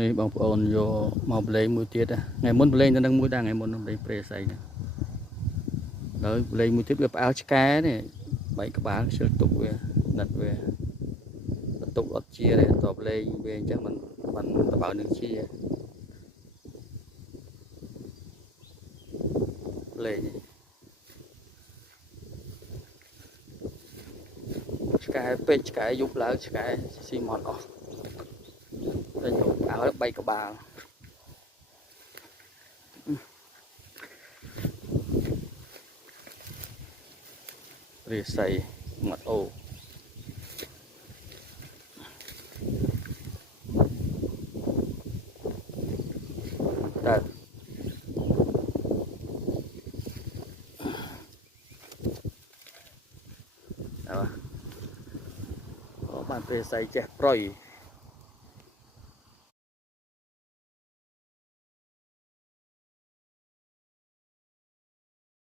នេះបងប្អូនយកមកប្រឡែងមួយទៀតថ្ងៃមុនប្រឡែងទៅនឹងមួយដែរថ្ងៃមុនប្រឡែងព្រៃសៃនេះហើយប្រឡែងមួយទៀតវាផ្អើលឆ្កែនេះបែកក្បាលខ្ជិលទុកវាដិតវាបន្ទុកអត់ជាទេតបប្រឡែងវាអញ្ចឹងมันតបើនឹងជាប្រឡែងឆ្កែពេកឆ្កែយប់ឡើងឆ្កែស៊ីមត់អស់តែយកផ្អើលបែកក្បាលព្រៃសៃមាត់អូតើបានព្រៃសៃចេះប្រយ